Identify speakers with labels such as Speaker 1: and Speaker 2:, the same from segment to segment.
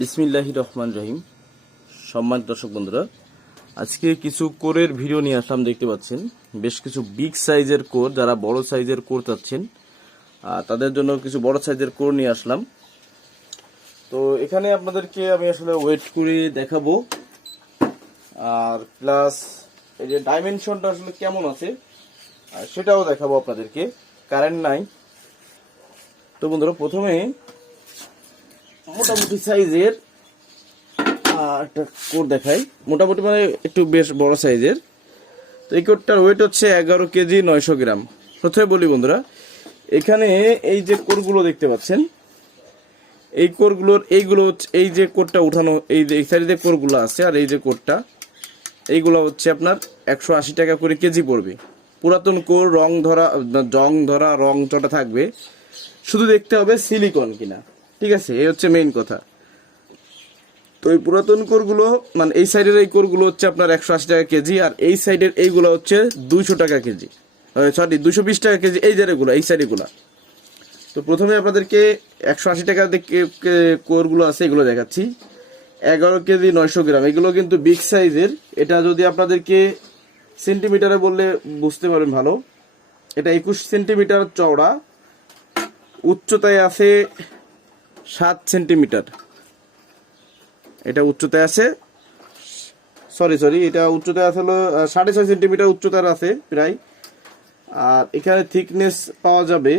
Speaker 1: বিসমিল্লাহি রহমান রহিম। সম্মানিত দর্শক বন্ধুরা, আজকে কিছু কোরের ভিডিও নিয়ে আসলাম, দেখতে পাচ্ছেন। বেশ কিছু বিগ সাইজের কোর, যারা বড় সাইজের কোর চাচ্ছেন তাদের জন্য কিছু বড় সাইজের কোর নিয়ে আসলাম। তো এখানে আপনাদেরকে আমি আসলে ওয়েট করে দেখাবো। আর প্লাস এই যে ডাইমেনশনটা আসলে কেমন আছে সেটাও দেখাবো আপনাদেরকে। কারেন্ট নাই। তো বন্ধুরা, প্রথমে মোটামুটি সাইজের একটা কোট দেখাই। মোটামুটি মানে একটু বেশ বড় সাইজের। তো এই কোটটার ওয়েট হচ্ছে এগারো কেজি নয়শো গ্রাম। প্রথমে বলি বন্ধুরা, এখানে এই যে কোরগুলো দেখতে পাচ্ছেন, এই কোরগুলোর, এইগুলো হচ্ছে, এই যে কোটটা উঠানো, এই যে এই সাইডে কোরগুলো আছে, আর এই যে কোটটা এইগুলো হচ্ছে আপনার একশো আশি টাকা করে কেজি পড়বে। পুরাতন কোর, রং ধরা, জং ধরা, রং চটা থাকবে। শুধু দেখতে হবে সিলিকন কিনা। ঠিক আছে, এই হচ্ছে মেইন কথা। তো এই পুরাতন কোরগুলো মানে এই সাইডের এই কোরগুলো হচ্ছে আপনার একশো আশি টাকা কেজি, আর এই সাইডের এইগুলো হচ্ছে দুইশো টাকা কেজি। সরি দুশো বিশ টাকা কেজি, এই জায়গাগুলো এই সাইডেগুলো তো প্রথমে আপনাদেরকে একশো আশি টাকা কোরগুলো আছে, এগুলো দেখাচ্ছি। এগারো কেজি নয়শো গ্রাম, এগুলো কিন্তু বিগ সাইজের এটা যদি আপনাদেরকে সেন্টিমিটারে বললে বুঝতে পারবেন ভালো। এটা একুশ সেন্টিমিটার চওড়া। উচ্চতায় আছে সাত সেন্টিমিটার। এটা উচ্চতায় আছে, সরি সরি, এটা উচ্চতায় আছে হলো সাড়ে ছয় সেন্টিমিটার উচ্চতার আছে প্রায়। আর এখানে থিকনেস পাওয়া যাবে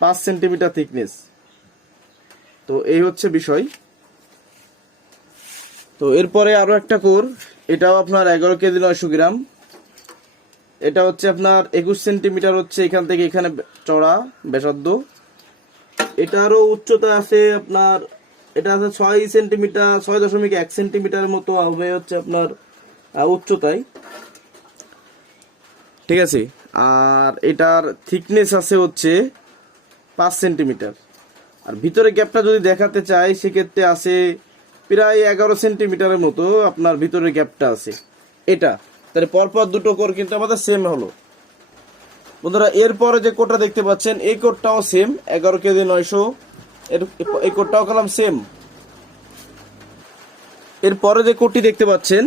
Speaker 1: পাঁচ সেন্টিমিটার থিকনেস তো এই হচ্ছে বিষয়। তো এরপরে আরও একটা কোর, এটাও আপনার এগারো কেজি নয়শো গ্রাম। এটা হচ্ছে আপনার একুশ সেন্টিমিটার হচ্ছে এখান থেকে এখানে চড়া, ব্যাসার্ধ। এটারও উচ্চতা আছে আপনার, এটা আছে ছয় সেন্টিমিটার, ছয় দশমিক এক সেন্টিমিটার মতো হবে হচ্ছে আপনার উচ্চতায়। ঠিক আছে? আর এটার থিকনেস আছে হচ্ছে পাঁচ সেন্টিমিটার। আর ভিতরে গ্যাপটা যদি দেখাতে চাই, সেক্ষেত্রে আছে প্রায় এগারো সেন্টিমিটারের মতো আপনার ভিতরে গ্যাপটা আছে। এটা, তাহলে পরপর দুটো কোর কিন্তু আমাদের সেম হলো। বন্ধুরা, এরপরে যে কোটটা দেখতে পাচ্ছেন, এই কোটটাও সেম এগারো কেজি নয়শো। এর, এই কোটটাও কলাম সেম এরপরে যে কোটটি দেখতে পাচ্ছেন,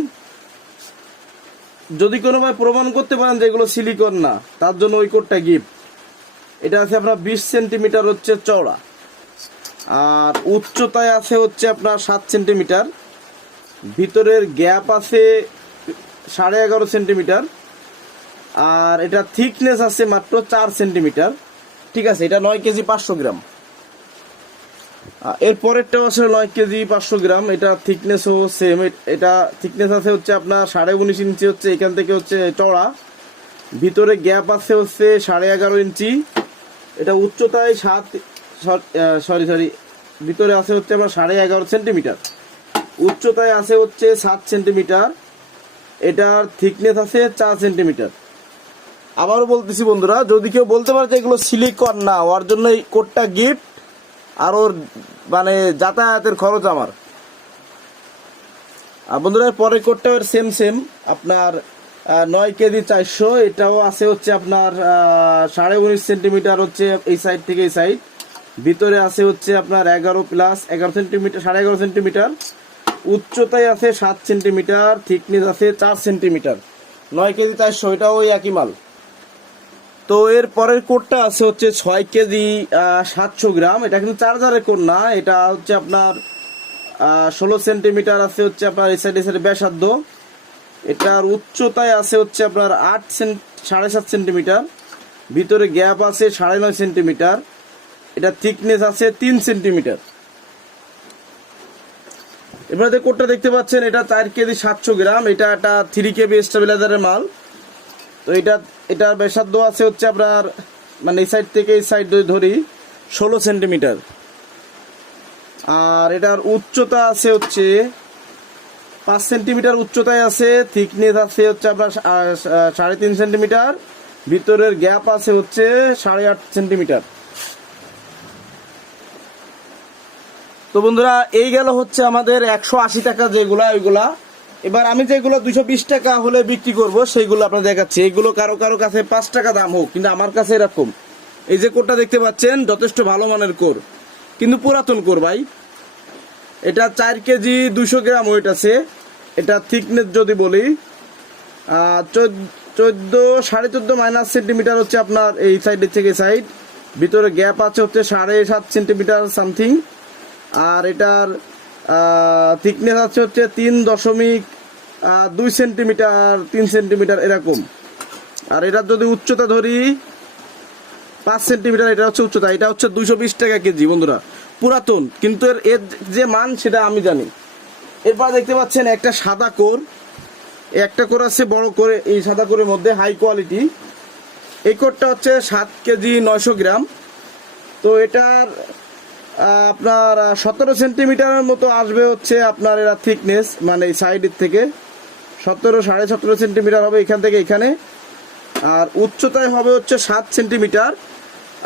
Speaker 1: যদি কোনো ভাই প্রমাণ করতে পারেন যে এগুলো সিলিকন না, তার জন্য ওই কোটটা গিফট এটা আছে আপনার বিশ সেন্টিমিটার হচ্ছে চওড়া। আর উচ্চতায় আছে হচ্ছে আপনার সাত সেন্টিমিটার। ভিতরের গ্যাপ আছে সাড়ে এগারো সেন্টিমিটার। আর এটা থিকনেস আছে মাত্র চার সেন্টিমিটার ঠিক আছে, এটা নয় কেজি পাঁচশো গ্রাম। এর পরেরটাও আছে নয় কেজি পাঁচশো গ্রাম। এটা থিকনেসও সেম এটা থিকনেস আছে হচ্ছে আপনার সাড়ে উনিশ ইঞ্চি হচ্ছে, এখান থেকে হচ্ছে চড়া ভিতরে গ্যাপ আছে হচ্ছে সাড়ে এগারো ইঞ্চি। এটা উচ্চতায় সাত, সরি সরি ভিতরে আছে হচ্ছে আপনার সাড়ে এগারো সেন্টিমিটার উচ্চতায় আছে হচ্ছে সাত সেন্টিমিটার এটার থিকনেস আছে চার সেন্টিমিটার আবারও বলতেছি বন্ধুরা, যদি কেউ বলতে পারে যে এগুলো সিলিকন না, ওর জন্য এই কোটটা গিফট আর ওর মানে যাতায়াতের খরচ আমার। আর বন্ধুরা, পরের কোটটা ওর সেম সেম আপনার নয় কেজি চারশো, এটাও আছে হচ্ছে আপনার সাড়ে উনিশ সেন্টিমিটার হচ্ছে এই সাইড থেকে এই সাইড ভিতরে আছে হচ্ছে আপনার এগারো প্লাস এগারো সেন্টিমিটার, সাড়ে এগারো সেন্টিমিটার। উচ্চতায় আছে সাত সেন্টিমিটার থিকনেস আছে চার সেন্টিমিটার। নয় কেজি চারশো, এটাও ওই একই মাল। তো এর পরের কোডটা আছে হচ্ছে ছয় কেজি সাতশো গ্রাম। এটা কিন্তু চার্জারের কোড না, এটা হচ্ছে আপনার ষোলো সেন্টিমিটার আছে হচ্ছে আপনার এই সাইডে সাইডে ব্যাসার্ধ। এটার উচ্চতায় আছে হচ্ছে আপনার আট সাড়ে সাত সেন্টিমিটার। ভিতরে গ্যাপ আছে সাড়ে নয় সেন্টিমিটার। এটা থিকনেস আছে তিন সেন্টিমিটার। এবারে কোডটা দেখতে পাচ্ছেন, এটা চার কেজি সাতশো গ্রাম। এটা একটা থ্রি কেবি স্টেবিলাইজারের মাল। তো এটা, এটার ব্যাসার্ধ আছে হচ্ছে আপনার মানে এই সাইড থেকে এই সাইড ধরি, ষোলো সেন্টিমিটার আর এটার উচ্চতা আছে হচ্ছে, পাঁচ সেন্টিমিটার উচ্চতায় আছে থিকনেস আছে হচ্ছে আপনার সাড়ে তিন সেন্টিমিটার ভিতরের গ্যাপ আছে হচ্ছে সাড়ে আট সেন্টিমিটার তো বন্ধুরা, এই গেল হচ্ছে আমাদের একশো আশি টাকা যেগুলা, ওইগুলা এবার আমি যেগুলো দুশো বিশ টাকা হলে বিক্রি করব, সেইগুলো আপনার দেখাচ্ছি। এইগুলো কারও কারও কাছে পাঁচ টাকা দাম হোক, কিন্তু আমার কাছে এরকম। এই যে কোরটা দেখতে পাচ্ছেন, যথেষ্ট ভালো মানের কোর। কিন্তু পুরাতন কোর ভাই। এটা চার কেজি দুশো গ্রাম ওয়েট আছে। এটা থিকনেস যদি বলি চোদ্দ সাড়ে চোদ্দ মাইনাস সেন্টিমিটার হচ্ছে আপনার এই সাইডের থেকে সাইড ভিতরে গ্যাপ আছে হচ্ছে সাড়ে সাত সেন্টিমিটার সামথিং আর এটার থিকনেস আছে হচ্ছে তিন দশমিক দুই সেন্টিমিটার, তিন সেন্টিমিটার এরকম। আর এটার যদি উচ্চতা ধরি, পাঁচ সেন্টিমিটার, এটা হচ্ছে উচ্চতা। এটা হচ্ছে দুইশো বিশ টাকা কেজি, বন্ধুরা। পুরাতন, কিন্তু এর এর যে মান সেটা আমি জানি। এরপর দেখতে পাচ্ছেন একটা সাদা কোর। একটা কোর আছে বড় করে, এই সাদা কোরের মধ্যে হাই কোয়ালিটি এই কোরটা হচ্ছে সাত কেজি নয়শো গ্রাম। তো এটার আপনার সতেরো সেন্টিমিটারের মতো আসবে হচ্ছে আপনার এরা থিকনেস মানে এই সাইডের থেকে। সতেরো সাড়ে সতেরো সেন্টিমিটার হবে এখান থেকে এখানে। আর উচ্চতায় হবে হচ্ছে সাত সেন্টিমিটার।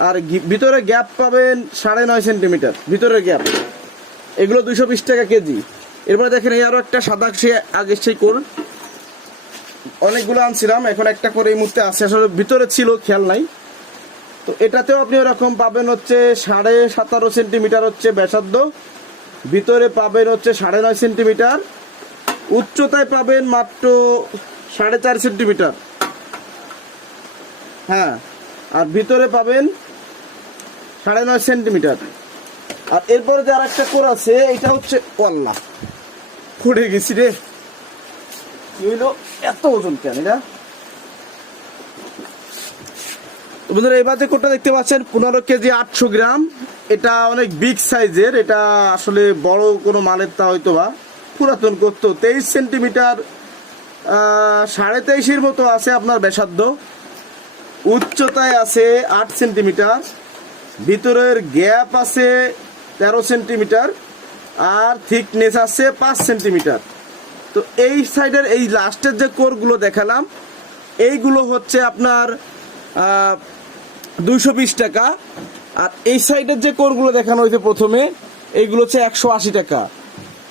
Speaker 1: আর ভিতরে গ্যাপ পাবেন সাড়ে নয় সেন্টিমিটার, ভিতরে গ্যাপ। এগুলো দুশো বিশ টাকা কেজি। এরপরে দেখেন এই আরও একটা সাদা সে আগে সেই কোর অনেকগুলো আনছিলাম, এখন একটা করে এই মুহূর্তে আছে। আসলে ভিতরে ছিল, খেয়াল নাই। তো এটাতেও আপনি ওরকম পাবেন হচ্ছে সাড়ে সাতারো সেন্টিমিটার হচ্ছে ব্যাসার্ধ। ভিতরে পাবেন হচ্ছে সাড়ে নয় সেন্টিমিটার। উচ্চতায় পাবেন মাত্র সাড়ে চার সেন্টিমিটার। হ্যাঁ আর ভিতরে পাবেন সাড়ে নয় সেন্টিমিটার। আর এরপরে যে আর একটা কোর আছে এটা হচ্ছে ওয়াল্লা পড়ে গেছি রে। কি হইল? এত ওজন কেন এটা? বন্ধুরা, এবার যে কোটটা দেখতে পাচ্ছেন, পনেরো কেজি আটশো গ্রাম। এটা অনেক বিগ সাইজের এটা আসলে বড় কোনো মালের তা হয়তো বা পুরাতন করতো তেইশ সেন্টিমিটার সাড়ে তেইশের মতো আছে আপনার ব্যাসার্ধ। উচ্চতায় আছে আট সেন্টিমিটার, ভিতরের গ্যাপ আছে তেরো সেন্টিমিটার, আর থিকনেস আছে পাঁচ সেন্টিমিটার। তো এই সাইডের এই লাস্টের যে কোরগুলো দেখালাম, এইগুলো হচ্ছে আপনার দুইশো বিশ টাকা। আর এই সাইডের যে কোরগুলো দেখানো হয়েছে প্রথমে, এইগুলো হচ্ছে একশো আশি টাকা।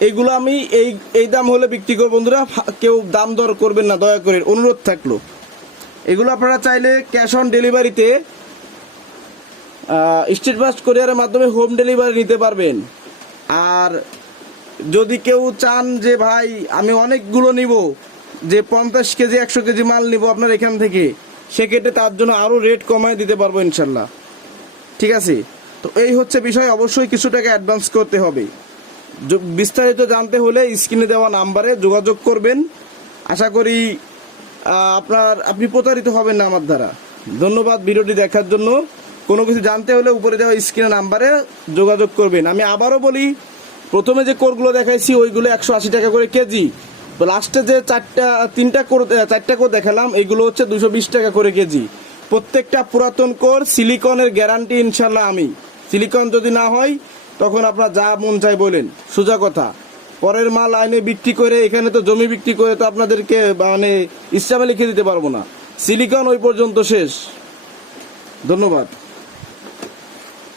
Speaker 1: এইগুলো আমি এই এই দাম হলে বিক্রি করব বন্ধুরা। কেউ দাম দর করবেন না, দয়া করে, অনুরোধ থাকল। এগুলো আপনারা চাইলে ক্যাশ অন ডেলিভারিতে স্টেট ফাস্ট কোরিয়ারের মাধ্যমে হোম ডেলিভারি নিতে পারবেন। আর যদি কেউ চান যে, ভাই, আমি অনেকগুলো নিব, যে পঞ্চাশ কেজি, একশো কেজি মাল নিব আপনার এখান থেকে, সেক্ষেত্রে তার জন্য আরও রেট কমায় দিতে পারব ইনশাল্লাহ। ঠিক আছে? তো এই হচ্ছে বিষয়, অবশ্যই কিছু টাকা অ্যাডভান্স করতে হবে। বিস্তারিত জানতে হলে স্ক্রিনে দেওয়া নাম্বারে যোগাযোগ করবেন। আশা করি আপনার, আপনি প্রতারিত হবেন না আমার দ্বারা। ধন্যবাদ ভিডিওটি দেখার জন্য। কোনো কিছু জানতে হলে উপরে দেওয়া স্ক্রিনে নাম্বারে যোগাযোগ করবেন। আমি আবারও বলি, প্রথমে যে কোরগুলো দেখাইছি, ওইগুলো একশো আশি টাকা করে কেজি। লাস্টে যে চারটা, তিনটা কোর চারটা কোর দেখালাম, এগুলো হচ্ছে দুশো বিশ টাকা করে কেজি। প্রত্যেকটা পুরাতন কোর, সিলিকনের গ্যারান্টি ইনশাল্লাহ আমি। সিলিকন যদি না হয় তখন আপনার যা মন চাই বলেন। সোজা কথা। পরের মাল আইনে বিক্রি করে, এখানে তো জমি বিক্রি করে তো আপনাদেরকে মানে ইচ্ছামে লিখে দিতে পারব না। সিলিকন ওই পর্যন্ত শেষ। ধন্যবাদ।